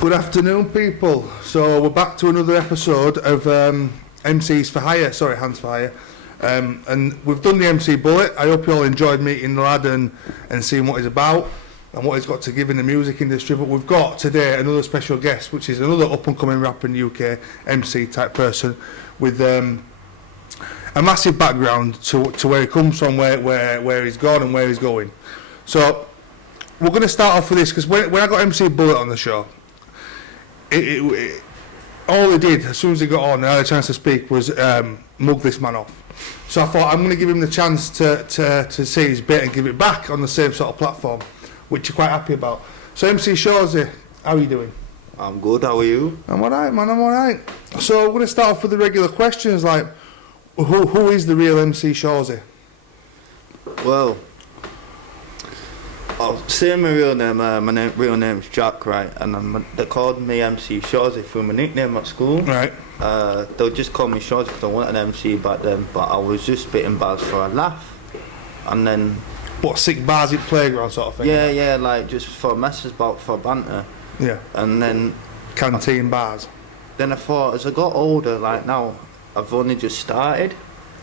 Good afternoon, people. So we're back to another episode of MCs for Hire, sorry, Hands for Hire. And we've done the MC Bullet. I hope you all enjoyed meeting the lad and seeing what he's about and what he's got to give in the music industry. But we've got today another special guest, which is another up-and-coming rapper in the UK, MC type person, with a massive background to where he comes from, where he's gone and where he's going. So we're going to start off with this, because when I got MC Bullet on the show, all he did as soon as he got on and I had a chance to speak was mug this man off. So I thought I'm going to give him the chance to say his bit and give it back on the same sort of platform, which you're quite happy about. So MC Shawzi, how are you doing? I'm good, how are you? I'm alright, man, I'm alright. So we're going to start off with the regular questions, like who is the real MC Shawzi? Well, I'll say my real name. My real name's Jack, right? And they called me MC Shawzi through my nickname at school. Right. They'll just call me Shawzi because I wanted an MC back then, but I was just spitting bars for a laugh. And then... What, sick bars at playground sort of thing? Yeah, like just for messes about, for banter. Yeah. And then... Canteen bars. Then I thought, as I got older, like now, I've only just started.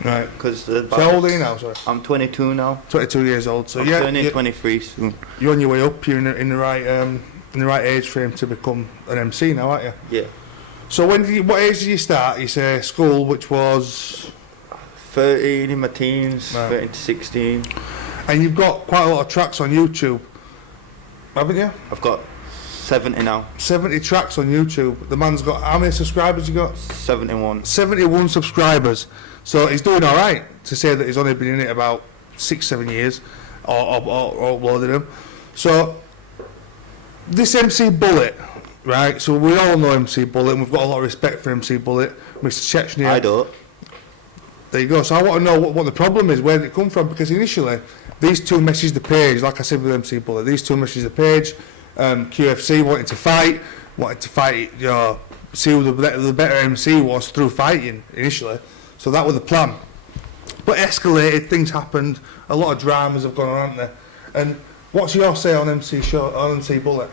Right. Because so how old are you now, sorry? I'm 22 now. 22 years old. So I'm turning 23 soon. You're on your way up. You're in the right age frame to become an MC now, aren't you? Yeah. So what age did you start? You say school, which was 13 in my teens, right. 13 to 16. And you've got quite a lot of tracks on YouTube, haven't you? I've got 70 now. 70 tracks on YouTube. The man's got, how many subscribers you got? 71. 71 subscribers. So he's doing all right to say that he's only been in it about 6-7 years, or more than him. So this MC Bullet, right? So we all know MC Bullet, and we've got a lot of respect for MC Bullet, Mr. Chechnya. I don't. There you go. So I want to know what the problem is. Where did it come from? Because initially these two messaged the page, like I said with MC Bullet. These two messaged the page. QFC wanted to fight, you know, see who the better MC was through fighting initially. So that was the plan. But escalated, things happened, a lot of dramas have gone on, haven't there? And what's your say on MC Bullet?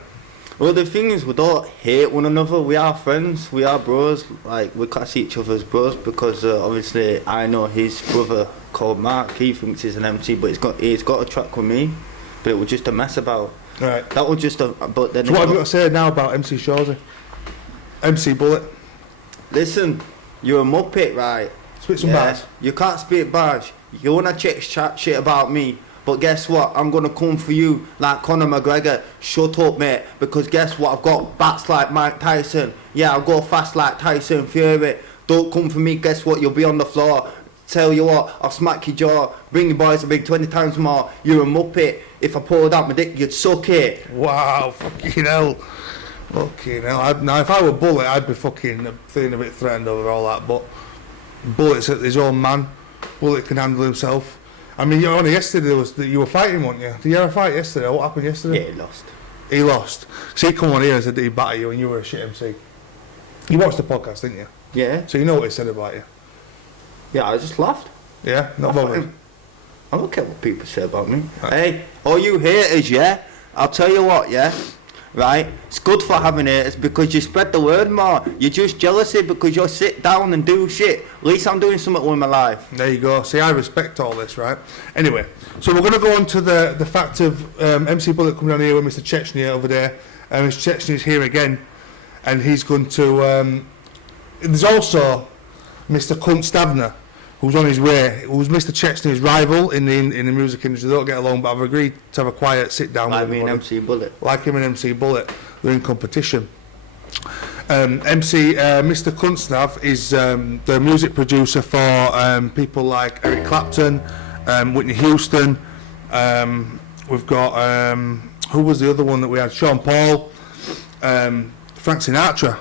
Well, the thing is, we don't hate one another. We are friends, we are bros. Like, we class each other as bros because obviously I know his brother called Mark. He thinks he's an MC, but he's got a track with me. But it was just a mess about. Right. That was just a. But then. So what have you got to say now about MC Shawzi? MC Bullet. Listen, you're a muppet, right? Spit some bars. You can't spit bars. You wanna chat shit about me, but guess what? I'm gonna come for you like Conor McGregor. Shut up, mate. Because guess what? I've got bats like Mike Tyson. Yeah, I'll go fast like Tyson Fury. Don't come for me. Guess what? You'll be on the floor. Tell you what, I'll smack your jaw. Bring your boys a big 20 times more. You're a muppet. If I pulled out my dick, you'd suck it. Wow, fucking hell. Fucking hell. Now, if I were Bullet, I'd be fucking feeling a bit threatened over all that, but Bullet's his own man. Bullet can handle himself. I mean, only yesterday you were fighting, weren't you? Did you have a fight yesterday? What happened yesterday? Yeah, he lost. He lost. So he come on here and said that he battered you and you were a shit MC. You watched the podcast, didn't you? Yeah. So you know what he said about you? Yeah, I just laughed. Yeah? Not bothered? I don't care what people say about me. Right. Hey, all you haters, yeah? I'll tell you what, yeah? Right? It's good for having haters because you spread the word more. You're just jealousy because you sit down and do shit. At least I'm doing something with my life. There you go. See, I respect all this, right? Anyway, so we're going to go on to the fact of MC Bullet coming on here with Mr. Chechnya over there. Mr. Chechnya is here again, and he's going to... there's also Mr. Kunstavna, who's on his way, who's Mr. Chechnya's rival in the music industry. They don't get along, but I've agreed to have a quiet sit down like with him. Like me and MC Bullet. Like him and MC Bullet. They're in competition. Mr. Kunstav is the music producer for people like Eric Clapton, Witney Houston. We've got who was the other one that we had? Sean Paul, Frank Sinatra,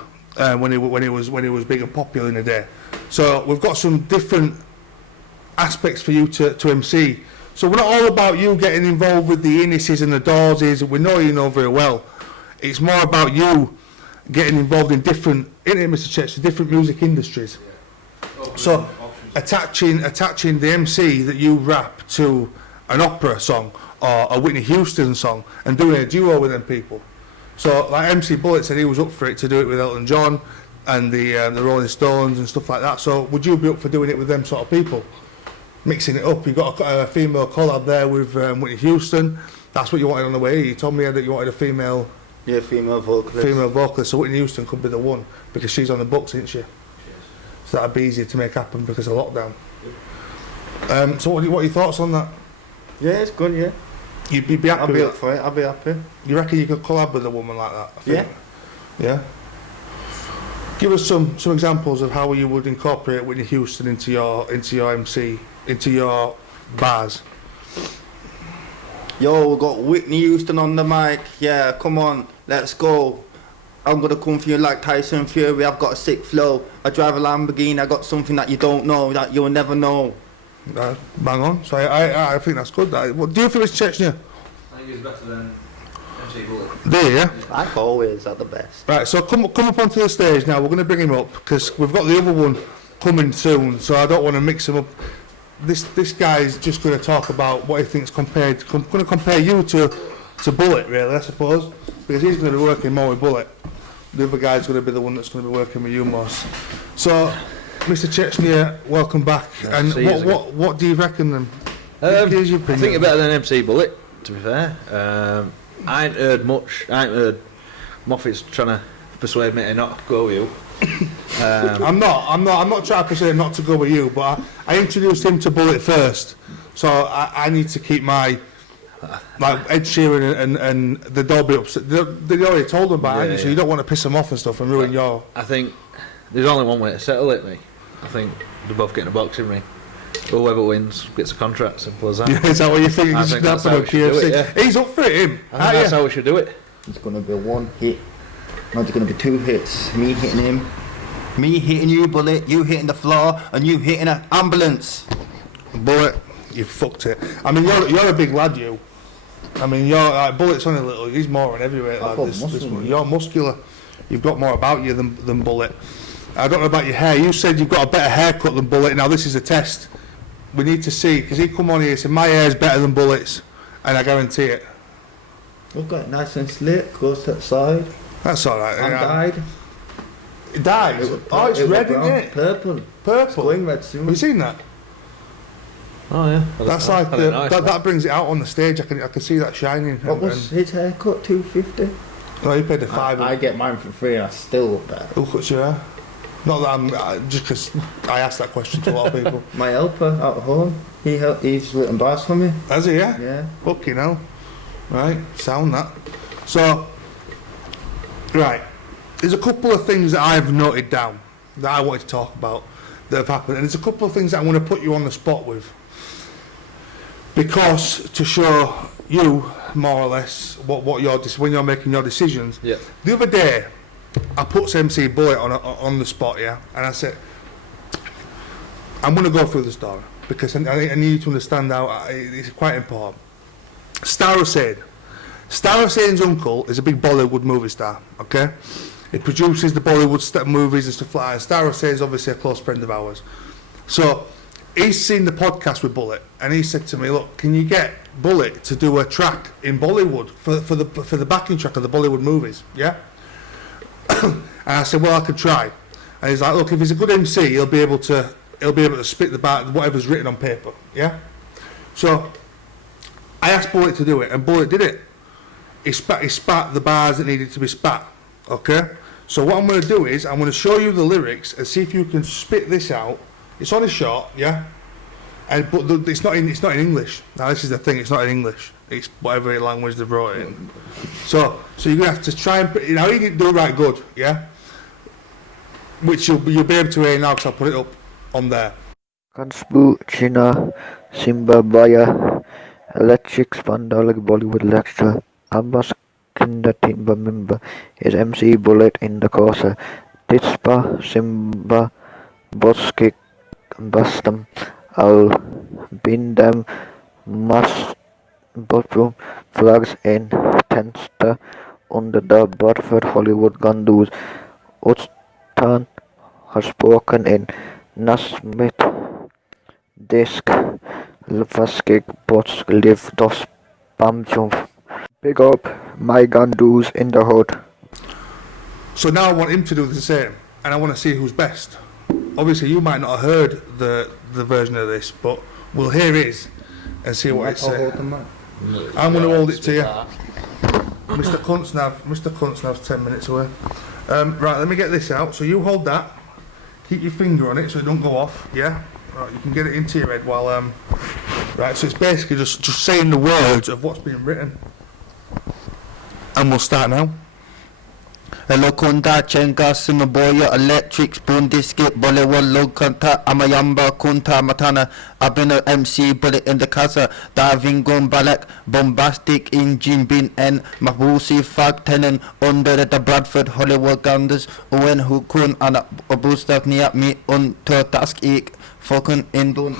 when he was big and popular in the day. So we've got some different aspects for you to MC. So we're not all about you getting involved with the Innises and the Dawes. We know you know very well. It's more about you getting involved in different, Mr. Chechnya, different music industries. Yeah. So attaching the MC that you rap to an opera song or a Witney Houston song and doing a duo with them people. So like MC Bullet said he was up for it to do it with Elton John and the Rolling Stones and stuff like that. So would you be up for doing it with them sort of people? Mixing it up. You got a female collab there with Witney Houston. That's what you wanted on the way. You told me that you wanted a female. Yeah, female vocalist. Female vocalist. So Witney Houston could be the one because she's on the books, isn't she? Yes. So that'd be easier to make happen because of lockdown. So what are your thoughts on that? Yeah, it's good. Yeah. You'd be happy. I'll be up for it. I'll be happy. You reckon you could collab with a woman like that? Yeah. Yeah. Give us some examples of how you would incorporate Witney Houston into your MC, into your bars. Yo, we got Witney Houston on the mic. Yeah, come on, let's go. I'm gonna come for you like Tyson Fury. I've got a sick flow. I drive a Lamborghini. I got something that you don't know, that you'll never know. Bang on. So I think that's good. What do you think it's Chechnya? I think it's better than MC Bullet. Do you? Yeah? Like always, are the best. Right, so come up onto the stage now. We're going to bring him up because we've got the other one coming soon. So I don't want to mix him up. This guy's just going to talk about what he thinks going to compare you to Bullet, really, I suppose, because he's going to be working more with Bullet. The other guy's going to be the one that's going to be working with you most. So, Mr. Chechnya, welcome back. And what do you reckon then? Here's your opinion. I think you're better than MC Bullet, to be fair. I ain't heard much. I ain't heard Moffitt's trying to persuade me to not go with you. I'm not trying to persuade him not to go with you, but I introduced him to Bullet first, so I need to keep my like Ed Sheeran and the Dolby upset. They already told them about it, so you don't want to piss them off and stuff and ruin your. I think there's only one way to settle it, mate. I think they're both getting a boxing ring. Whoever wins gets a contract, simple as that. Yeah, is that what you think? I think that's how we should do it, yeah. He's up for it, him. I think that's how we should do it. It's gonna be one hit. Not it's gonna be two hits. Me hitting him, me hitting you, Bullet, you hitting the floor, and you hitting an ambulance. Bullet, you fucked it. I mean, you're a big lad, you. I mean, Bullet's only little. He's more on heavyweight. Like you're muscular. You've got more about you than Bullet. I don't know about your hair. You said you've got a better haircut than Bullet. Now this is a test. We need to see, because he come on here and said my hair's better than Bullet's, and I guarantee it. We've got it nice and slick, goes to the side. That's all right. And dyed. It died. It's red, isn't it? Purple. Purple. It's going red soon. Have you seen that? Oh yeah. That's like that brings it out on the stage. I can see that shining. What was his haircut? $250. No, he paid the $5. I get mine for free, and I still look better. Who cuts your hair? Not that I'm just because I asked that question to a lot of people. My helper out at home. He's written bars for me. Has he? Yeah. Yeah. Fucking hell. Right. Sound that. So. Right. There's a couple of things that I've noted down that I wanted to talk about that have happened, and there's a couple of things that I want to put you on the spot with, because to show you more or less what your when you're making your decisions. Yeah. The other day, I put MC Bullet on the spot, yeah, and I said, I'm going to go through the story because I need you to understand how it's quite important. Star Hussein's uncle is a big Bollywood movie star, okay? He produces the Bollywood movies and stuff like that. And Star Hussein's obviously a close friend of ours. So he's seen the podcast with Bullet, and he said to me, look, can you get Bullet to do a track in Bollywood for the backing track of the Bollywood movies, yeah? And I said, well, I could try. And he's like, look, if he's a good MC, he'll be able to spit the bar, whatever's written on paper, yeah? So I asked Bullet to do it, and Bullet did it. He spat the bars that needed to be spat, okay? So what I'm going to do is I'm going to show you the lyrics and see if you can spit this out. It's on a shot, yeah? But it's not in English. Now this is the thing, it's not in English. It's whatever language they brought it in. So you're going to have to try and put, now he didn't do it right good, yeah? Which you'll be able to hear now because I'll put it up on there. Kansbu China Simba Baya Electric Spandalak Bollywood Lecture Abbas Kinda Timba member is MC Bullet in the Corsa Titspa Simba Boskik Bastam Al Bindam Mas Botrum flags in Tensta under the Barford Hollywood Gandus Utstan has spoken in Nasmith Disk Lvaskik Bots Live Dos Pamjum Big up my gandus in the hood. So now I want him to do the same, and I want to see who's best. Obviously, you might not have heard the version of this, but we'll hear his and see what it says. I'm going to hold it to you. Mr. Kunstavna's 10 minutes away. Right, let me get this out. So you hold that. Keep your finger on it so it don't go off. Yeah. Right, you can get it into your head while Right, so it's basically just saying the words of what's being written. And we'll start now. Hello Kunda Chenga Simaboya Electric Spoon Disket Bollywood Log Kanta Amayamba Kunta Matana. I've been a MC bullet in the casa diving gun balak bombastic engine bin and Mabusi Fag Tenen under the Bradford Hollywood Ganders Owen Hukun and Abustav Niat me on to task ek fucking Indon.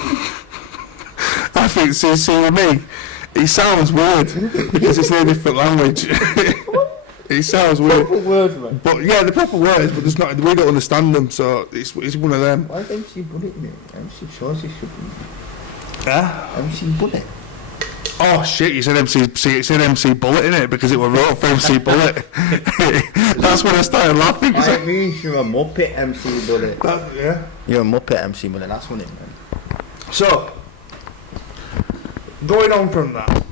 I think see with me, it sounds weird because it's in a different language. It sounds weird. Proper words, man. But yeah, the proper words, but there's not. We don't understand them, so it's one of them. Why MC Bullet in it? MC Shawzy should be. Yeah. MC Bullet. Oh shit! You said MC. See, it said MC Bullet in it because it was wrote for MC Bullet. That's when I started laughing. It means you're a Muppet MC Bullet. Yeah. You're a Muppet MC Bullet. That's what it meant. So, going on from that.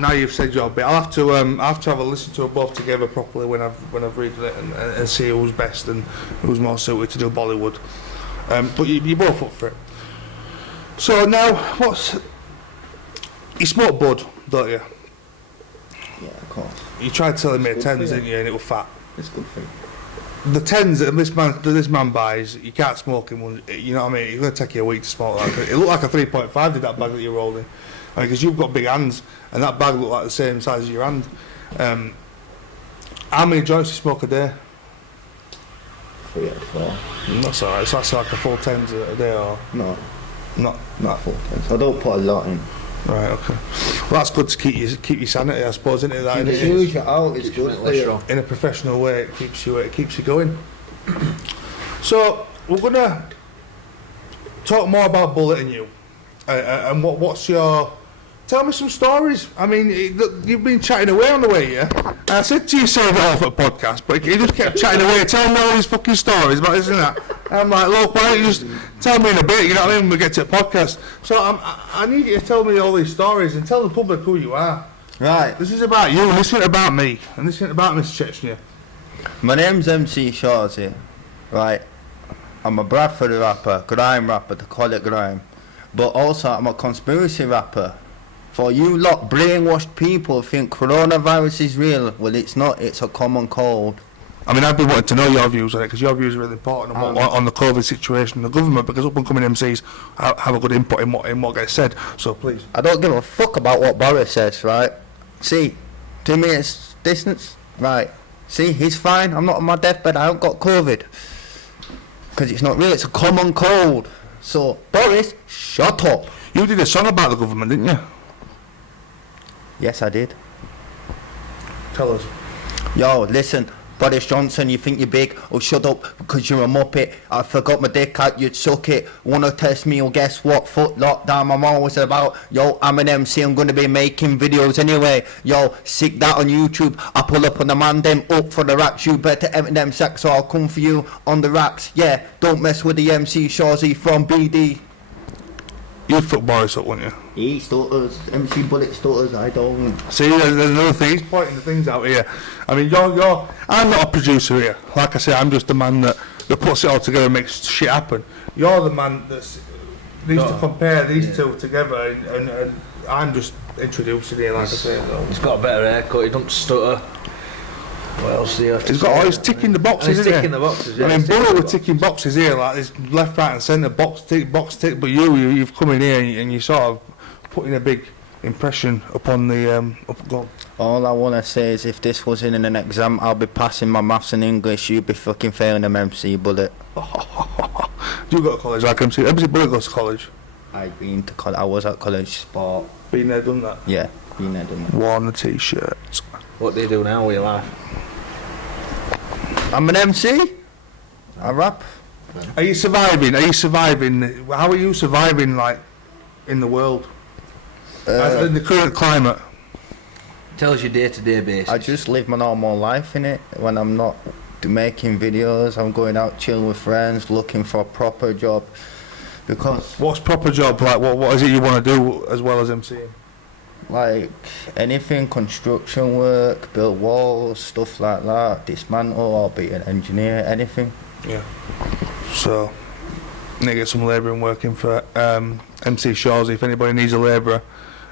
Now you've said your bit. I'll have to have a listen to them both together properly when I've read it and see who's best and who's more suited to do Bollywood. But you both up for it. So now, you smoke bud, don't you? Yeah, of course. You tried telling me It's a good tens, for you. didn't you? And it was fat. It's good for you. The tens that this man buys, you can't smoke in one. You know what I mean? It's gonna take you a week to smoke that. It looked like a 3.5 did that bag that you're rolling. Because you've got big hands, and that bag looked like the same size as your hand. How many joints do you smoke a day? 3 or 4. That's alright. So that's like a full tens a day, or No, not full tens. I don't put a lot in. right. Okay. Well, that's good to keep your sanity, I suppose, isn't it? That Keep it the is. huge out. It's good for you. In a professional way, it keeps you going. So we're gonna talk more about Bullet and you, and what's your. Tell me some stories. I mean, you've been chatting away on the way, yeah? And I said to you, save it off at podcast, but he just kept chatting away, telling me all these fucking stories about this and that. And I'm like, look, why don't you just tell me in a bit, you know what I mean, when we get to the podcast. So I need you to tell me all these stories and tell the public who you are. Right. This is about you, and this isn't about me, and this isn't about Miss Chechnya. My name's MC Shawzi. Right. I'm a Bradford rapper, grime rapper, they call it grime. But also I'm a conspiracy rapper. For you lot brainwashed people who think coronavirus is real, well it's not, it's a common cold. I mean, I've been wanting to know your views on it, because your views are really important on the COVID situation in the government, because up and coming MCs have a good input in what gets said, so please. I don't give a fuck about what Boris says, right? See, 2 minutes distance, right? See, he's fine, I'm not on my deathbed, I haven't got COVID. Because it's not real, it's a common cold. So, Boris, shut up. You did a song about the government, didn't you? Yes, I did. Tell us. Yo, listen, Boris Johnson, you think you're big? Oh, shut up, because you're a muppet. I forgot my dick out, you'd suck it. Wanna test me? Well, guess what? Foot lockdown, I'm always about. Yo, I'm an MC, I'm gonna be making videos anyway. Yo, stick that on YouTube. I pull up on the man, them up for the racks. You better empty them sacks, so I'll come for you on the racks. Yeah, don't mess with the MC Shawzi from BD. You'd fuck Boris up, wouldn't you? He stutters, MC Bullet stutters, I don't. See, there's another thing, he's pointing the things out here. I mean, I'm not a producer here. Like I say, I'm just the man that puts it all together and makes shit happen. You're the man that needs to compare these two together, and I'm just introducing it, like I say. He's got a better haircut, he don't stutter. What else do you have to He's say? got always ticking the boxes, He's isn't ticking he? the boxes, yeah. I mean, he's ticking Bullet the were ticking boxes here, like this left, right and centre, box tick, but you've come in here and you sort of putting a big impression upon the, All I wanna say is if this was in an exam, I'll be passing my maths and English, you'd be fucking failing them MC Bullet. Do you go to college like MC Bullet goes to college? I've been to college, I was at college sport. Been there, done that? Yeah, been there, done that. Worn the t-shirt. What do you do now with your life? I'm an MC. I rap. Are you surviving? How are you surviving, like, in the world? In the current climate? Tell us your day-to-day basis. I just live my normal life in it. When I'm not making videos, I'm going out chilling with friends, looking for a proper job. Because What's proper job like? What is it you want to do as well as MCing? like anything, construction work, build walls, stuff like that, dismantle or be an engineer, anything. Yeah. So, need to get some labouring working for MC Shawzi if anybody needs a labourer,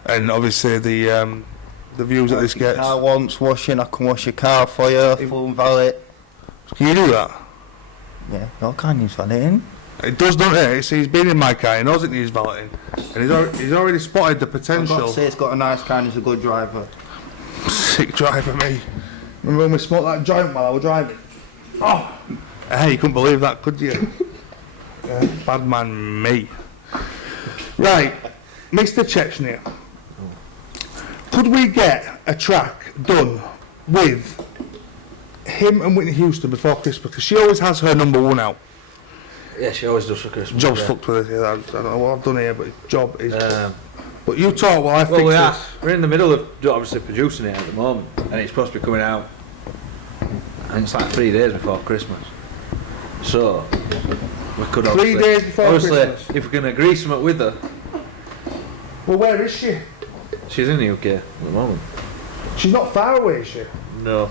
and obviously the views that this gets. Car wants washing, I can wash your car for you, full valet. Can you do that? Yeah, no can use valeting. It does, don't it? He's been in my car, he knows it needs valeting, and he's already spotted the I've got potential. to say it's got a nice car and he's a good driver. Sick driver, me. Remember when we smoked that joint while I was driving? Oh! Hey, you couldn't believe that, could you? Yeah, bad man, me. Right, Mr. Chechnya. Could we get a track done with him and Witney Houston before Christmas? Because she always has her #1 out. Yeah, she always does for Christmas. Job's yeah. fucked with it. I don't know what I've done here, but job is. But you talk while I fix Well, we are. this. We're in the middle of obviously producing it at the moment, and it's supposed to be coming out. And it's like 3 days before Christmas. So we could 3 obviously, days before obviously, Christmas. if we can agree something with her. Well, where is she? She's in the UK at the moment. She's not far away, is she? No.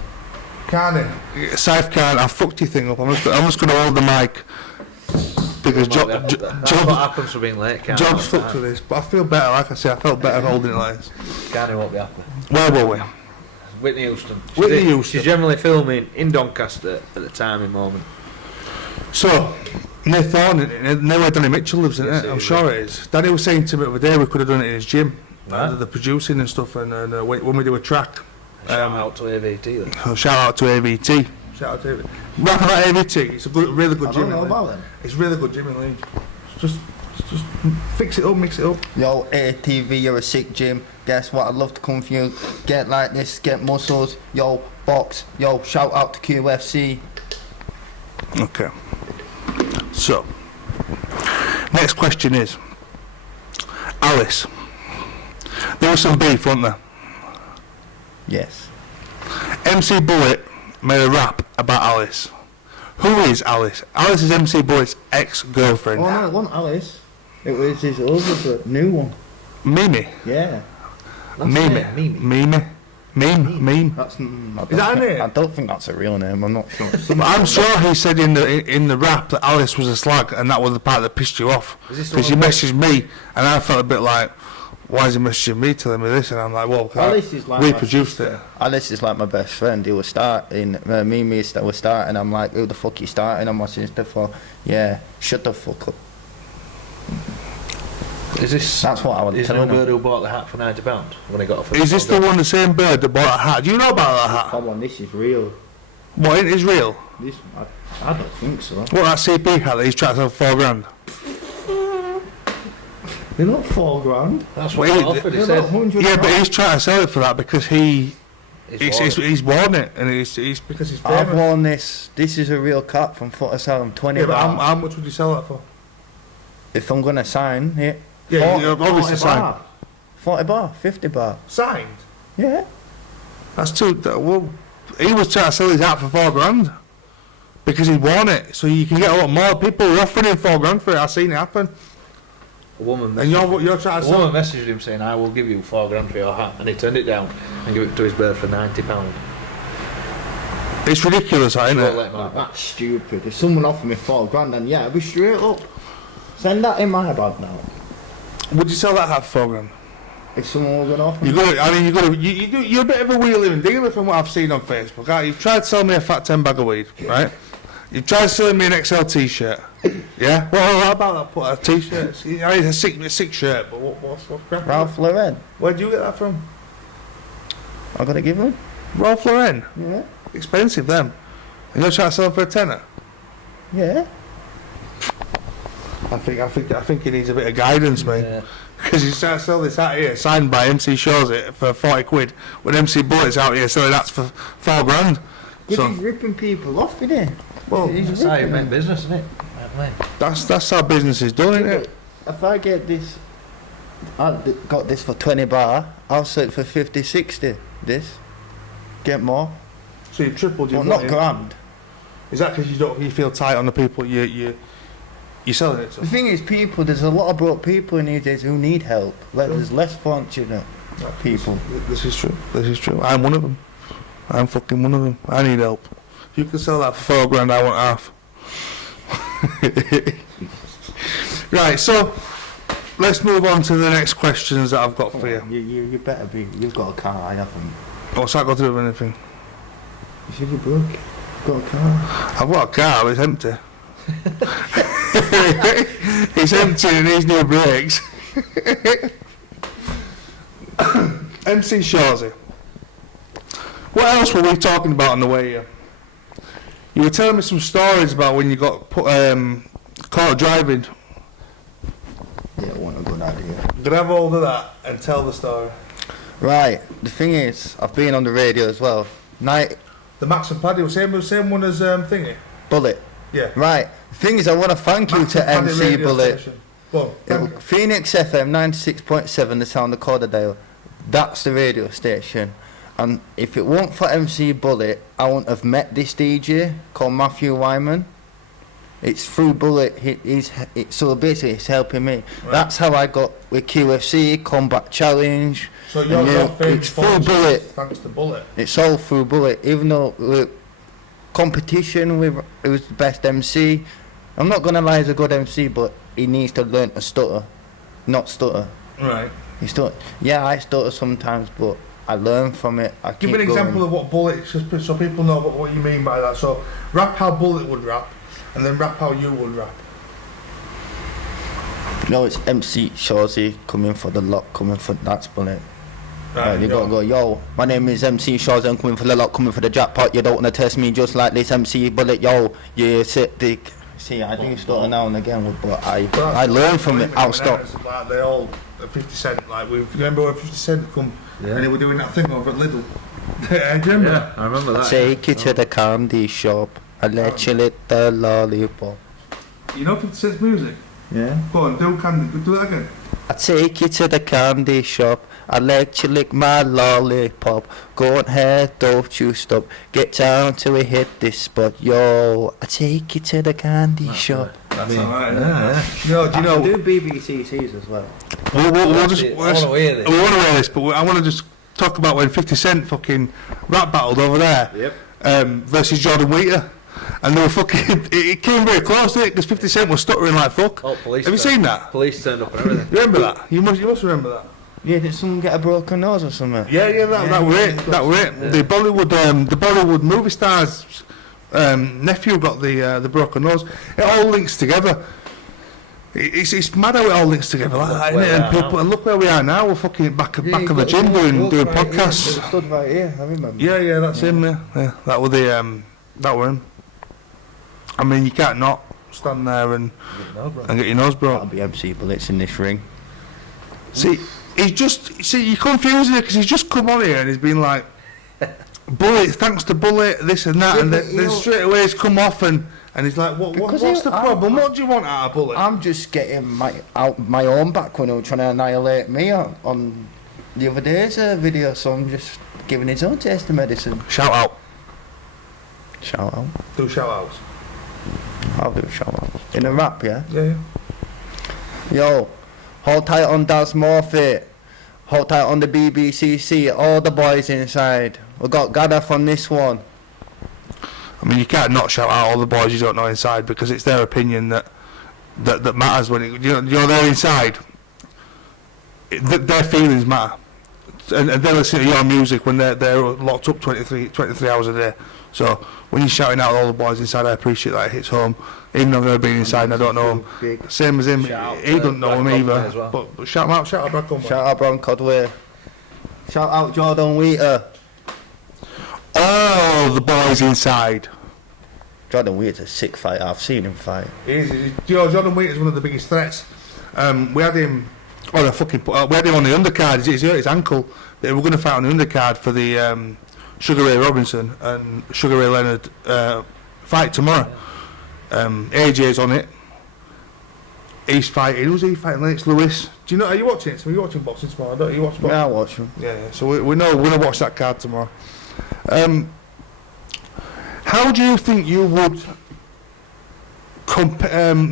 Can't it? Saif can't. I fucked your thing up. I'm just going to hold the mic because That's what happens for being late. Can't Job's fucked with this. But I feel better. Like I say, I felt better holding it like this. Can't won't be happy. Where were we? Whitney Houston. Whitney Houston. She's generally filming in Doncaster at the time in moment. So, near Thorn, near where Danny Mitchell lives, isn't Yes, it? it I'm is, sure it is. Danny was saying to me the other day we could have done it in his gym. Right. The producing and stuff, and when we do a track. Shout out to AVT then. So shout out to AVT. Shout out to AVT. Rap about AVT. It's a good, really good I gym. don't know in about Leeds. them. It's really good gym in Leeds. Just fix it up, mix it up. Yo, ATV, you're a sick gym. Guess what? I'd love to come for you. Get like this, get muscles. Yo, box. Yo, shout out to QFC. Okay. So, next question is, Alice. There was some beef, wasn't there? Yes. MC Bullet made a rap about Alice. Who is Alice? Alice is MC Bullet's ex-girlfriend. Oh no, it wasn't Alice. It was his other new one. Mimi. Yeah. Mimi. Meme. That's. Is that her name? I don't think that's a real name. I'm not sure. But I'm sure he said in the rap that Alice was a slag, and that was the part that pissed you off. Is this the Because he one that- messaged me, and I felt a bit like, why is he messaging me telling me this? And I'm like, well, Alice is like we my produced it. Alice is like my best friend. He was starting. Me and me was starting. I'm like, who the fuck you starting? I'm watching this for. Yeah, shut the fuck up. Is this? That's what I would Is tell no him. bird who bought the hat for £90 when he got off? Is this the one, the same bird that bought a hat? Do you know about that hat? Come on, this is real. What, it is real? This, I don't think so. What, that CP hat that he's trying to sell for £4 grand? They're not $4,000. That's what Well, he he- offered. He They're said not 100. Yeah, but he's trying to sell it for that because he's he's worn it, and he's because he's I've famous. worn this. This is a real cap from Foot Asylum. 20 Yeah, but bar. how much would you sell that for? If I'm gonna sign it. Yeah, 40 you're obviously 40 signed. bar. 40 bar, 50 bar. Signed? Yeah. That's too. Well, he was trying to sell his hat for £4 grand because he won it, so you can get a lot more. People were offering him £4 grand for it. I've seen it happen. a woman. And you're trying to A woman sell. messaged him saying, "I will give you £4 for your hat," and he turned it down and gave it to his bird for £90. It's ridiculous, isn't Won't it? let him have it. That's stupid. If someone offered me 4 grand, then yeah, I'd be straight up. Send that in my bag now. Would you sell that hat for £4 grand? If someone was gonna offer You me. got. I mean, you're a bit of a wheelie and dealer from what I've seen on Facebook. Right? You've tried to sell me a fat 10 bag of weed, right? You've tried selling me an XL T-shirt. Yeah. Well, how about that? Put a T-shirt. I mean, it's a sick shirt, but what's crap? Ralph Lauren. Where'd you get that from? I'm gonna give him. Ralph Lauren. Yeah. Expensive, them. And you're trying to sell them for a tenner. Yeah. I think he needs a bit of guidance, mate. Yeah. Because he's trying to sell this hat here, signed by MC Shawzi for 40 quid, when MC Bullet's out here selling hats for £4 grand. But So, he's ripping people off, isn't he? well, He's That's how you ripping make them. business, isn't it? Right, that's how business is done, isn't it? If I get this, I got this for 20 bar, I'll sell it for 50, 60. this. Get more. So you've tripled your Well, not money. grand. Is that because you feel tight on the people you're selling it to? The thing is, there's a lot of broke people in these days who need help. Like, there's less fortunate people. This is true. This is true. I'm one of them. I'm fucking one of them. I need help. If you can sell that for £4,000, I want half. Right, so let's move on to the next questions that I've got for you. You better be. You've got a car, I haven't. What's that got to do with anything? You should be broke. You've got a car. I've got a car, but it's empty. It's empty and needs new brakes. MC Shawzy. What else were we talking about on the way here? You were telling me some stories about when you got caught driving. Yeah, it wasn't a good idea. Grab hold of that and tell the story. Right, the thing is, I've been on the radio as well. Night The Max and Paddy, same one as Thingy? Bullet. Yeah. Right, the thing is, I want to thank you Max to and Paddy MC radio Bullet. station. Go on, thank you. Phoenix FM 96.7, the sound of Corderdale. That's the radio station. And if it weren't for MC Bullet, I wouldn't have met this DJ called Matthew Wyman. It's through Bullet. So basically, it's helping me. Right. That's how I got with QFC, Combat Challenge. So and you're famous it's through for Bullet. thanks to Bullet. It's all through Bullet. Even though competition, it was the best MC. I'm not gonna lie, he's a good MC, but he needs to learn to stutter, not stutter. Right. He stutter. Yeah, I stutter sometimes, but I learn from it. I Give keep me an going. example of what Bullet, so people know what you mean by that. So rap how Bullet would rap, and then rap how you would rap. No, it's MC Shawzy coming for the lot, coming for that's Bullet. Right, You gotta go, yo, my name is MC Shawzy, I'm coming for the lot, coming for the jackpot. You don't wanna test me just like this MC Bullet, yo. You sit dick. See, I do stutter now and again, but I learn from it. I'll stop. Like they all 50 Cent. Like we remember when 50 Cent come and they were doing that thing over at Lidl. Do you remember? Yeah, I remember that. Take you to the candy shop, I let you lick the lollipop. You know 50 Cent's music? Yeah. Go on, do that again. I take you to the candy shop, I let you lick my lollipop. Go ahead, don't you stop. Get down till we hit this spot, yo. I take you to the candy shop. That's alright. Yeah. No, do you know? do BBCCs as well. We'll just. I want to hear this. We want to hear this, but I want to just talk about when 50 Cent fucking rap battled over there. Yep. Versus Jordan Wheater. And they were fucking. It came very close, didn't it? Because 50 Cent was stuttering like fuck. Oh, police. Have you seen that? Police turned up and everything. You remember that? You must remember that. Yeah, did someone get a broken nose or something? Yeah, that were it. That were it. Yeah. The Bollywood movie star's nephew got the broken nose. It all links together. It's mad how it all links together like that, isn't it? And people, and look where we are now. We're fucking back of the gym doing podcasts. They stood right here, I remember. Yeah, that's him. Yeah, that were that were him. I mean, you can't not stand there and get your nose That'll broke. be MC Bullets in this ring. See, you're confusing it because he's just come on here and he's been like, Bullet, thanks to Bullet, this and that, Yeah, and but then straight away he's come off and he's like, Because what's the I'm- problem? What do you want out of Bullet? I'm just getting my own back when they were trying to annihilate me on the other day's video, so I'm just giving his own taste of medicine. Shout out. Shout out. Do shout outs. I'll do a shout out. In a rap, yeah? Yeah. Yo, hold tight on Darren Moffitt. Hold tight on the BBCC. All the boys inside. We got Gaddafi on this one. I mean, you can't not shout out all the boys you don't know inside because it's their opinion that matters when they're inside. Their feelings matter, and they listen to your music when they're locked up 23 hours a day. So when you're shouting out all the boys inside, I appreciate that it hits home. Even though I've never been inside and I don't know him. Big. Same as him, Shout out he don't know him Brad either. Conway as well. But shout him out, shout out Brad Conway. Shout out Bron Codway. Shout out Jordan Wheater. Oh, the boys inside. Jordan Wheater's a sick fighter. I've seen him fight. Jordan Wheater's one of the biggest threats. We had him on we had him on the undercard. He's hurt his ankle. They were going to fight on the undercard for the Sugar Ray Robinson and Sugar Ray Leonard fight tomorrow. AJ's on it. he's fighting. Who's he fighting? Lennox Lewis. Do you know? Are you watching it? So are you watching boxing tomorrow? Don't you watch boxing? Yeah, I watch him. Yeah. So we know we're gonna watch that card tomorrow. How do you think you would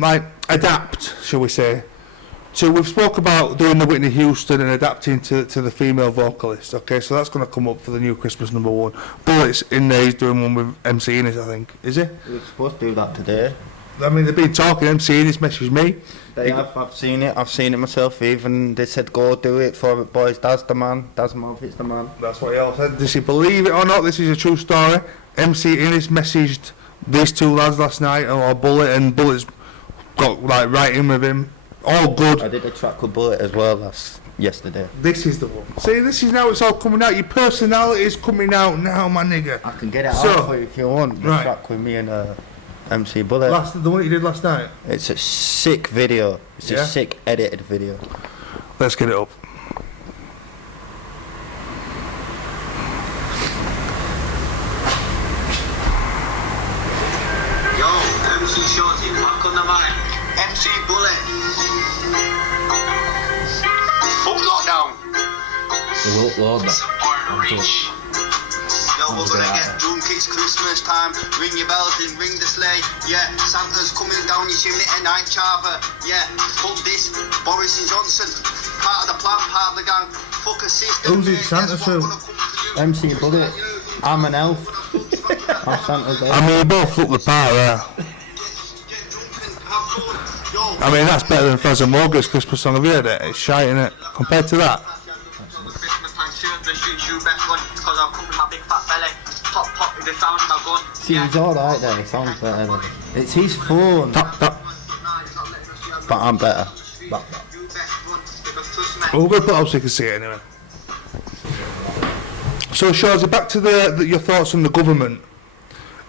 like adapt, shall we say? So we've spoke about doing the Witney Houston and adapting to the female vocalist. Okay, so that's going to come up for the new Christmas #1. Bullet's in there. He's doing one with MC Innes, I think. Is he? We were supposed to do that today. I mean, they've been talking. MC Innes messaged me. I've seen it. I've seen it myself. Even they said, "Go do it for it, boys." That's the man. Darren Moffitt's the man. That's what he all said. Does he believe it or not? This is a true story. MC Innes messaged these two lads last night, or Bullet, and Bullet's got like right in with him. All good. I did a track with Bullet as well yesterday. This is the one. See, this is now it's all coming out. Your personality is coming out now, my nigga. I can get it out for you if you want. The track with me and MC Bullet. The one you did last night? It's a sick video. It's a sick edited video. Let's get it up. Yo, MC Shawzy, back on the mic. MC Bullet. Fuck lockdown. Yo, we're gonna get drunk, it's Christmas time. Ring your bells and ring the sleigh. Yeah, Santa's coming down your chimney at night, Charver. Yeah, fuck this, Boris and Johnson. Part of the plan, part of the gang. Fuck a system. Who's it, Santa through? MC Bullet. I'm an elf. I'm Santa's elf. I mean, you both look the part there. I mean, that's better than Fez and Morgan's Christmas song. Have you heard it? It's shite, innit? Compared to that. See, he's alright there, he sounds better than it's his phone. But I'm better. We're going to put it up so you can see it anyway. So, Shawzy, back to your thoughts on the government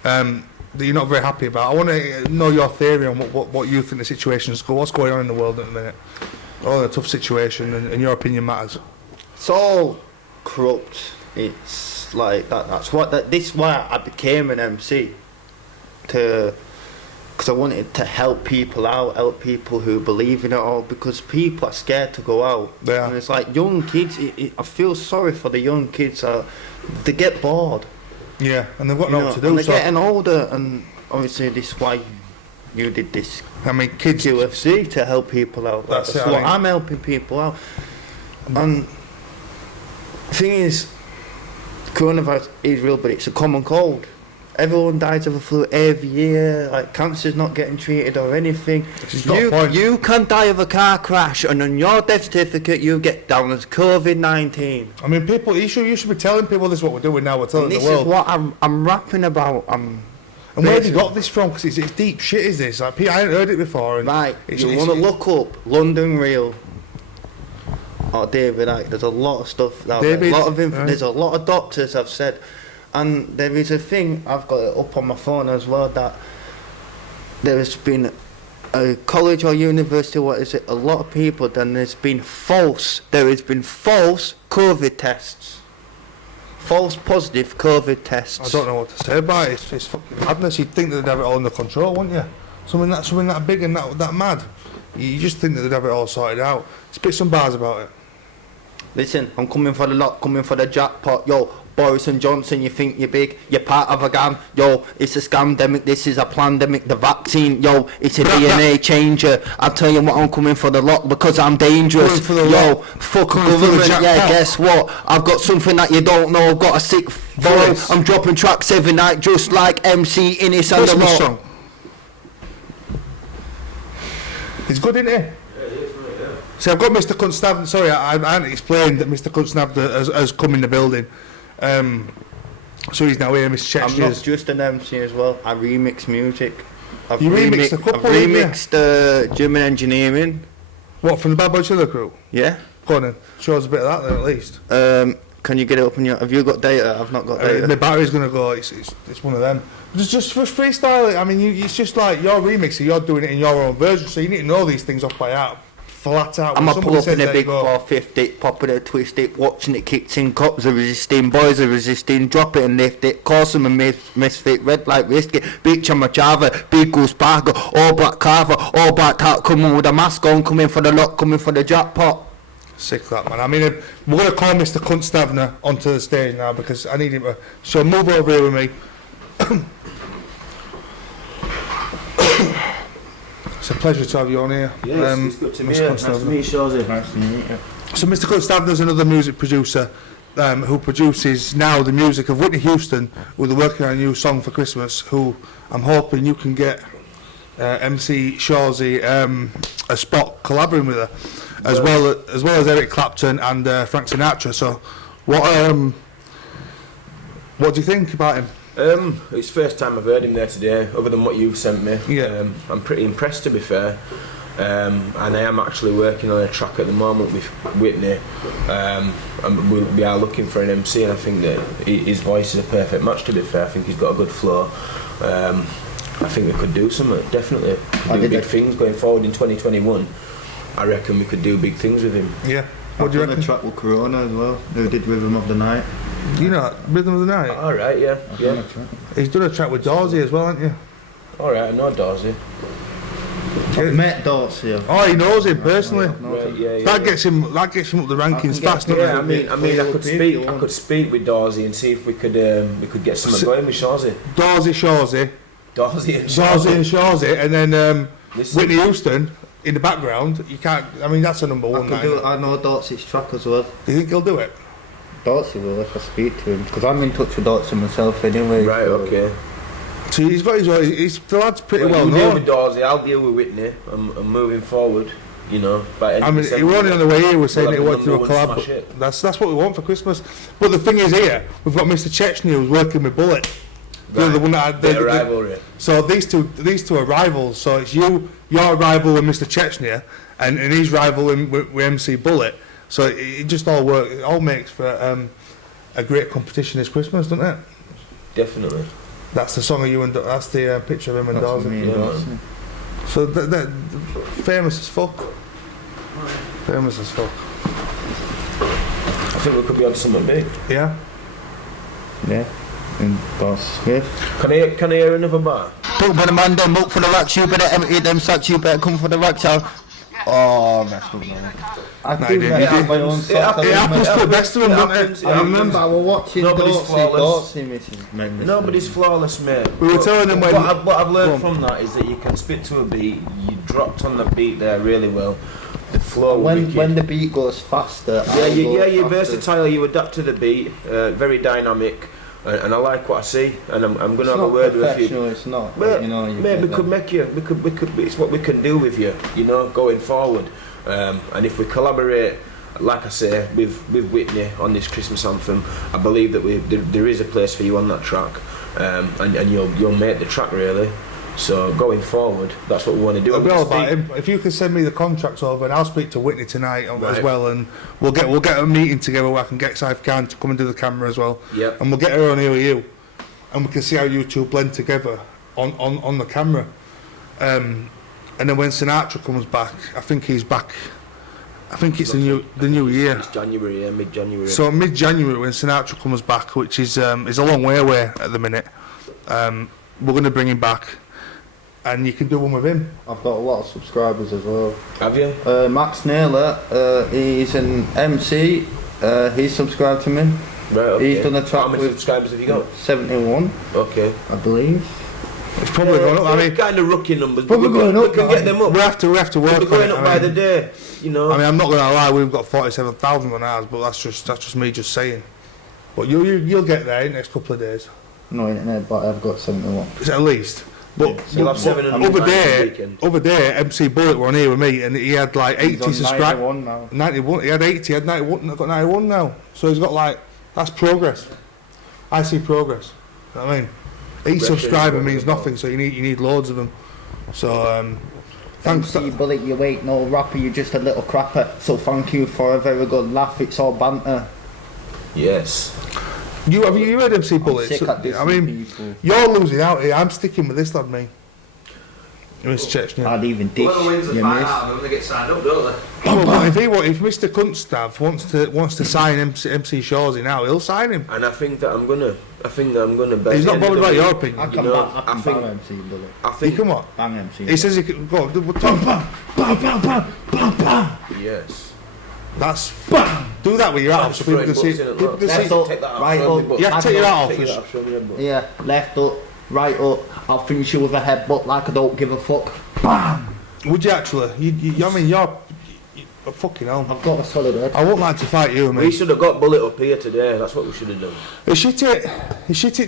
that you're not very happy about. I want to know your theory on what you think the situation is. What's going on in the world at the minute? Oh, a tough situation, and your opinion matters. It's all corrupt. It's like that. This is why I became an MC, because I wanted to help people out, help people who believe in it all, because people are scared to go out. Yeah. And it's like young kids. I feel sorry for the young kids. They get bored. Yeah, and they've got nothing to do. And they're getting older, and obviously this is why you did this. I mean, kids UFC to help people out. That's what I'm helping people out. And the thing is, coronavirus is real, but it's a common cold. Everyone dies of a flu every year. Like, cancer's not getting treated or anything. You can die of a car crash, and on your death certificate you get down as COVID-19. I mean, people. You should be telling people this is what we're doing now. We're telling the world. This is what I'm rapping about. And where have you got this from? Because it's deep shit. Is this? Like, I hadn't heard it before. And right. You want to look up London Real. Or David Icke. There's a lot of stuff. There's a lot of doctors have said. And there is a thing, I've got it up on my phone as well, that there has been a college or university, a lot of people, then there has been false COVID tests. False positive COVID tests. I don't know what to say about it. It's fucking madness. You'd think that they'd have it all under control, wouldn't you? Something that big and that mad. You just think that they'd have it all sorted out. Spit some bars about it. Listen, I'm coming for the lot, coming for the jackpot, yo. Boris and Johnson, you think you're big, you're part of a gang, yo, it's a scamdemic, this is a plandemic, the vaccine, yo, it's a DNA changer. I'll tell you what, I'm coming for the lot because I'm dangerous, yo, fuck government, yeah, guess what, I've got something that you don't know, I've got a sick voice, I'm dropping tracks every night just like MC Innes and the lot. Song. It's good, isn't it? See, I've got Mr. Kunstavna, sorry, I hadn't explained that Mr. Kunstavna has come in the building. So he's now here, Mr. Chechnya. I'm not just an MC as well, I remix music. I've remixed a couple, I've remixed German Engineering. What, from the Bad Boy Chiller crew? Yeah. Go on then, show us a bit of that then at least. Can you get it up on your, have you got data? I've not got data. My battery's going to go, it's one of them. Just for freestyle it, I mean, it's just like your remixer, you're doing it in your own version, so you need to know these things off by heart. flat out. I'm When a pull somebody up says, in a "There big you go," 450, popping it, twist it, watching it kicked in, cops are resisting, boys are resisting, drop it and lift it, cause them a misfit, red light risk it, bitch I'm a Java, big goose sparkle, all black carver, all black hat, coming with a mask on, coming for the lot, coming for the jackpot. Sick that, man. I mean, we're going to call Mr. Kunstavna onto the stage now because I need him to. So move over here with me. It's a pleasure to have you on here. Yeah, it's good to meet Mr. you. Nice to Kunstavna. meet you, Shawzy. Nice to meet you. So Mr. Kunstavna's another music producer who produces now the music of Witney Houston, who are working on a new song for Christmas, who I'm hoping you can get MC Shawzi a spot collaborating with her, as well as Eric Clapton and Frank Sinatra. So what do you think about him? It's the first time I've heard him there today, other than what you've sent me. Yeah. I'm pretty impressed, to be fair. And I am actually working on a track at the moment with Witney. And we are looking for an MC, and I think that his voice is a perfect match, to be fair. I think he's got a good flow. I think we could do something, definitely. Do big things going forward in 2021. I reckon we could do big things with him. Yeah. What do you reckon? A track with Corona as well, who did Rhythm of the Night. You know Rhythm of the Night? Alright, yeah. He's done a track with Dorsey as well, hasn't you? Alright, I know Dorsey. I've met Dorsey. Oh, he knows him personally. Right, yeah. That gets him up the rankings fast, doesn't Yeah, it? I mean, I could speak with Dorsey and see if we could get something going with Shawzy. Dorsey, Shawzy, Dorsey and Shawzy, and then Listen. Whitney Houston in the background. You can't. I mean, that's a number one. I know Dorsey's track as well. Do you think he'll do it? Dorsey will if I speak to him, because I'm in touch with Dorsey myself anyway. Right, so. okay. So he's got his. The lad's pretty well You deal known. with Dorsey, I'll deal with Whitney. I'm moving forward, you know. I mean, he were only on the way here. We're saying that he wanted to do a We'll have collab. smash it. That's what we want for Christmas. But the thing is, here we've got Mr. Chechnya who's working with Bullet. Right. The one that had Bit of rivalry. So these two are rivals. So it's your rival with Mr. Chechnya, and he's rivaling with MC Bullet. So it just all works. It all makes for a great competition this Christmas, doesn't it? Definitely. That's the song of you and that's the picture of him and That's Dorsey. me and Dorsey. So they're famous as fuck. Famous as fuck. I think we could be on something big. Yeah. Yeah. And Dorsey Smith. Can I hear another bar? Talk about the man, them look for the racks, you better empty them sacks, you better come for the racks out. Oh, that's good, man. I No, do he did. have my own socks. It happens to the best of them, doesn't it? I remember I was watching Nobody's flawless. Dorsey Mrs. Mendes. Nobody's flawless, mate. We were telling them when. What I've Go learned on. from that is that you can spit to a beat. You dropped on the beat there really well. The flow. When the beat goes faster, You're versatile. You adapt to the beat. Very dynamic, and I like what I see. And I'm going to It's have a not word with you. professional, it's not. Mate, You know, we could make you. We could. It's what we can do with you. You know, going forward. And if we collaborate, like I say, with Whitney on this Christmas anthem, I believe that there is a place for you on that track, and you'll make the track really. So going forward, that's what we want to do. It'll be all about him. If you can send me the contracts over, and I'll speak to Whitney tonight as Right. well, and we'll get a meeting together where I can get Saif Khan to come and do the camera as well. Yep. And we'll get her on here with you, and we can see how you two blend together on the camera. And then when Sinatra comes back, I think he's back. I think it's the new year. It's January, yeah, mid-January. So mid-January when Sinatra comes back, which is a long way away at the minute, we're going to bring him back, and you can do one with him. I've got a lot of subscribers as well. Have you? Max Naylor, he's an MC. He's subscribed to me. Right. Okay. He's done a track How many with subscribers have you got? 71, Okay. I believe. It's probably going up. I mean, kind of rookie numbers. Probably but going we up can now. get them up. we have to work We're going on up it. by the day. You know. I mean, I'm not going to lie. We've got 47,000 on ours, but that's just me just saying. But you'll get there in the next couple of days. No internet, but I've got 71. It's at least. But So you'll have 700 over this there, weekend. MC Bullet were on here with me, and he had like 80 He's on subscribers. 91 now. 91. He had 80. He had 91. I've got 91 now. So he's got like that's progress. I see progress. You know what I mean, each subscriber means nothing, so you need loads of them. So thanks. MC Bullet, you ain't no rapper, you're just a little crapper. So thank you for a very good laugh. It's all banter. Yes. Have you heard MC Bullet? sick at dissing I mean, people. you're losing out here. I'm sticking with this lad, mate. Miss Chechnya. I'd even dish Whoever wins the you fight miss. out of them, they get signed up, don't they? Well, if Mr. Kunstav wants to sign MC Shawzy now, he'll sign him. And I think that I'm gonna bet. He's not bothered about your opinion. I can, know, I can I think- bang MC Bullet. I He think come on. Bang MC. He says he can go. Bam, bam, bam, bam, bam, bam, bam. yes. That's bam. Do that with your hat off so people can see. People can Left see. up, Take that off, right show me up. butt. You have to take your hat off. Take your hat off, show me them butt. Yeah, left up, right up. I'll finish you with a headbutt like I don't give a fuck. Bam! Would you actually? I mean, you're fucking hell. I've got a solid head. I wouldn't like to fight you, We mate. should have got Bullet up here today. That's what we should have done. He shit it.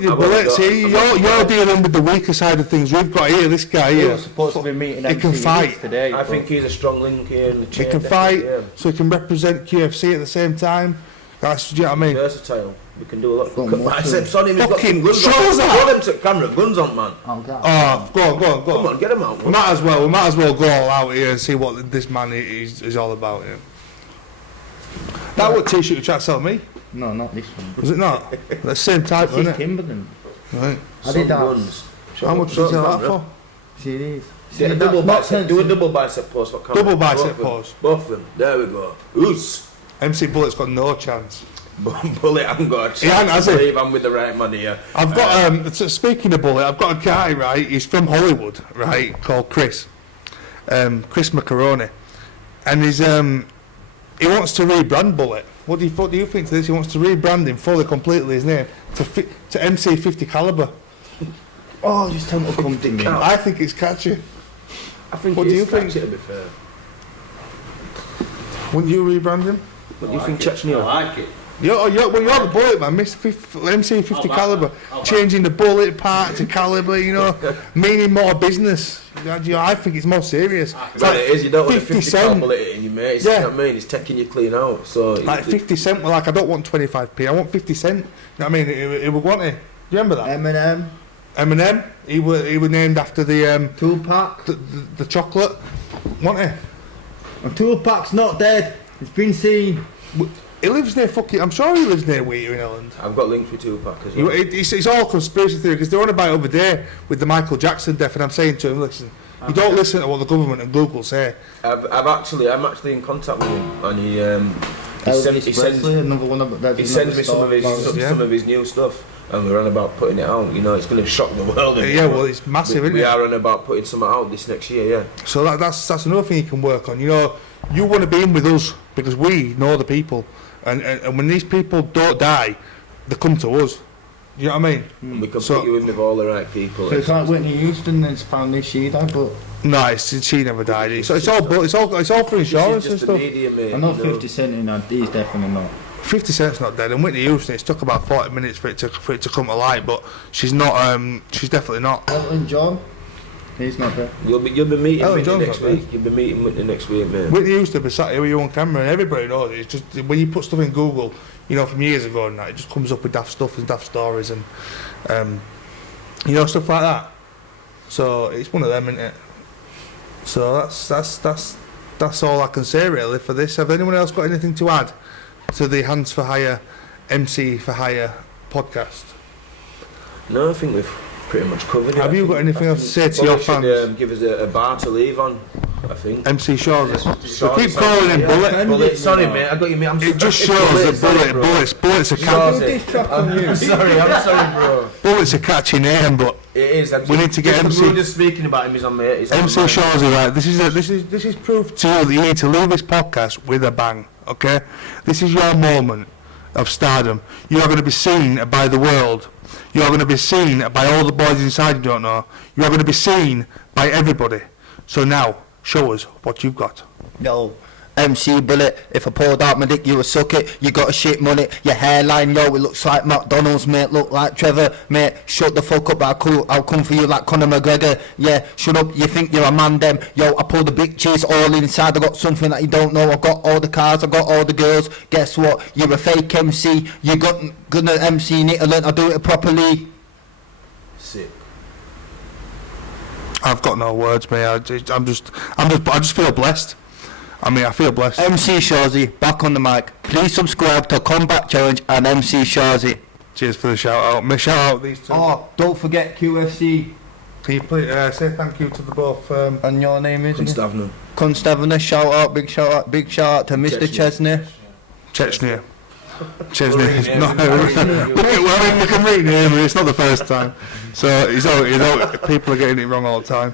The I've bullet. got- See, you're dealing with the weaker side of things. We've got here this guy We here. were supposed to be meeting He MC can fight. today. I think he's a strong link here in the He chain. can definitely, fight, yeah. so he can represent QFC at the same time. That's, do you know what I mean? Versatile. We can do a lot. Go on, Got what's biceps on him. He's got Fucking some guns show on. that. Show them to camera. Guns on, man. Oh, God. Oh, go on. Come on, get him out. We might as well go all out here and see what this man is all about here. That what t-shirt you tried to sell me? No, not this one. Was it not? The same type, This is wasn't it? Timberland. Right. I did that. Guns. How much did you sell that for? See these. Yeah, double bicep. Do a double bicep pose for camera. Double bicep Both of them. pose. Both of them. There we go. Oos. MC Bullet's got no chance. Bullet, I haven't got a chance. He hasn't, has he? I believe I'm with the right man here. I've got so speaking of Bullet, I've got a guy, right, he's from Hollywood, right, called Chris Macaroni, and he's he wants to rebrand Bullet. What do you think to this? He wants to rebrand him fully, completely, his name to MC 50 Caliber. Oh, just tell me to come to me. I think it's catchy. I think What do it's you think? catchy, to be fair. Wouldn't you rebrand him? What do you think, I Chechnya? like it. You're the Bullet man, MC 50 Caliber, changing the bullet part to caliber, you know, meaning more business. You know, I think it's more serious. It's Well, it is. You don't want a 50 50 cent. bullet in your mate. Yeah. You know what I mean? It's taking you clean out. So Like 50 cent, well, like I don't want 25p, I want 50 cent. You know what I mean? It would want it. Do you remember that? Eminem, Eminem, he was named after the Tupac. the chocolate, wasn't And Tupac's not dead. It's been seen. he? He lives near fucking. I'm sure he lives near Wheater in Ireland. I've got links with Tupac as well. It's all conspiracy theory because they're on about it over there with the Michael Jackson death, and I'm saying to him, listen, you don't listen to what the government and Google say. I'm actually in contact with him, and he Elvis Presley, another one of he sends me some of his new stuff, and we're on about putting it out. You know, it's going to shock the world. Yeah, well, it's massive, we isn't it? are on about putting something out this next year. Yeah. So that's another thing you can work on. You know, you want to be in with us because we know the people, and when these people don't die, they come to us. You know what I mean? We can So- put you in with all the right people. So it's like Witney Houston that's found this she died, but No, she never died. It's all for insurance and just the stuff. media, mate. I know you 50 Cent in that, he's definitely not. 50 Cent's not dead, and Whitney Houston, it's took about 40 minutes for it to come to light, but she's not. She's definitely not. Elton John, he's not dead. You'll be meeting Elton Whitney John's next not week. You'll be meeting Whitney next week, mate. Whitney Houston be sat here with you on camera, and everybody knows it. It's just when you put stuff in Google, you know, from years ago, and that it just comes up with daft stuff and daft stories and you know, stuff like that. So it's one of them, isn't it? So that's all I can say really for this. Have anyone else got anything to add to the Hands for Hire, MC for Hire podcast? No, I think we've pretty much covered it. Have you got anything else to say to your Should, fans? give us a bar to leave on, I think. MC Shawzy. So Shawzy, keep calling him Bullet. Bullet. Sorry, mate. I got you, mate. I'm It just sorry. shows that Sorry, bro. Bullet's a I'm sorry, bro. Bullet's a catchy name, but It is. We need to get MC. We're just speaking about him. He's on mate. He's on MC mine. Shawzy, right? This is proof to you that you need to leave this podcast with a bang. Okay, this is your moment of stardom. You are going to be seen by the world. You are going to be seen by all the boys inside you don't know. You are going to be seen by everybody. So now, show us what you've got. Yo, MC Bullet, if I pulled out my dick, you would suck it. You got a shit money. Your hairline, yo, it looks like McDonald's, mate. Look like Trevor, mate. Shut the fuck up, I'll come for you like Conor McGregor. Yeah, shut up, you think you're a man, them. Yo, I pulled the big cheese all inside. I got something that you don't know. I got all the cars, I got all the girls. Guess what? You're a fake MC. You got gonna MC in Italy. I do it properly. Sick. I've got no words, mate. I just feel blessed. I mean, I feel blessed. MC Shawzi, back on the mic. Please subscribe to Combat Challenge and MC Shawzi. Cheers for the shout out. May shout out these two. Oh, don't forget QFC. Can you please say thank you to the both? And your name is? Kunstavna. Kunstavna, big shout out to Mr. Chechnya. Chechnya. Chesney. Well, you can read him, but it's not the first time. So people are getting it wrong all the time.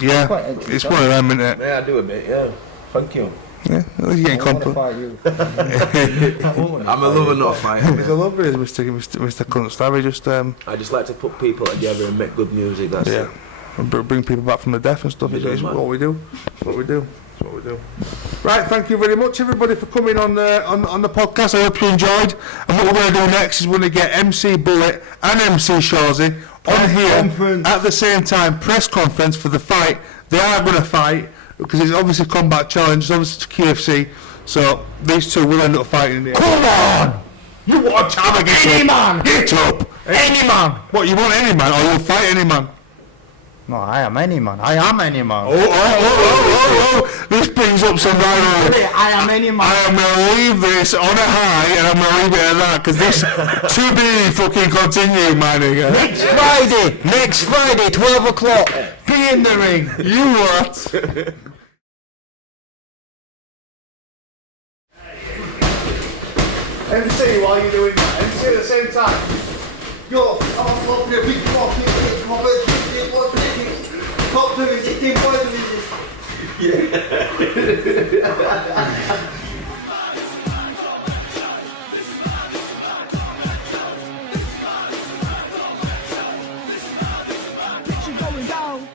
Yeah, it's one of them, isn't it? Yeah, I do a bit, yeah. Thank you. Yeah, you're getting complimented. I'm a lover, not a fighter. He's a lover, is Mr. Kunstavna. I just like to put people together and make good music, that's it. And bring people back from the deaf and stuff. It's what we do. It's what we do. It's what we do. Right, thank you very much, everybody, for coming on the podcast. I hope you enjoyed. And what we're going to do next is we're going to get MC Bullet and MC Shawzy on here at the same time. Press conference for the fight. They are going to fight because it's obviously combat challenge. It's obviously KFC. So these two will end up fighting in the end. Come on! You watch how get any man! Get up! Any man! What, you want any man or you'll fight any man? No, I am any man. I am any man. Oh. This brings up some rivalry. I am any man. I am going to leave this on a high and I'm going to leave it at that because this to be fucking continue, my nigga. Next Friday, 12 o'clock. Be in the ring. You what? MC, while you're doing that, MC at the same time. Yo, I'm up here, big fucking top 2 is 16 points.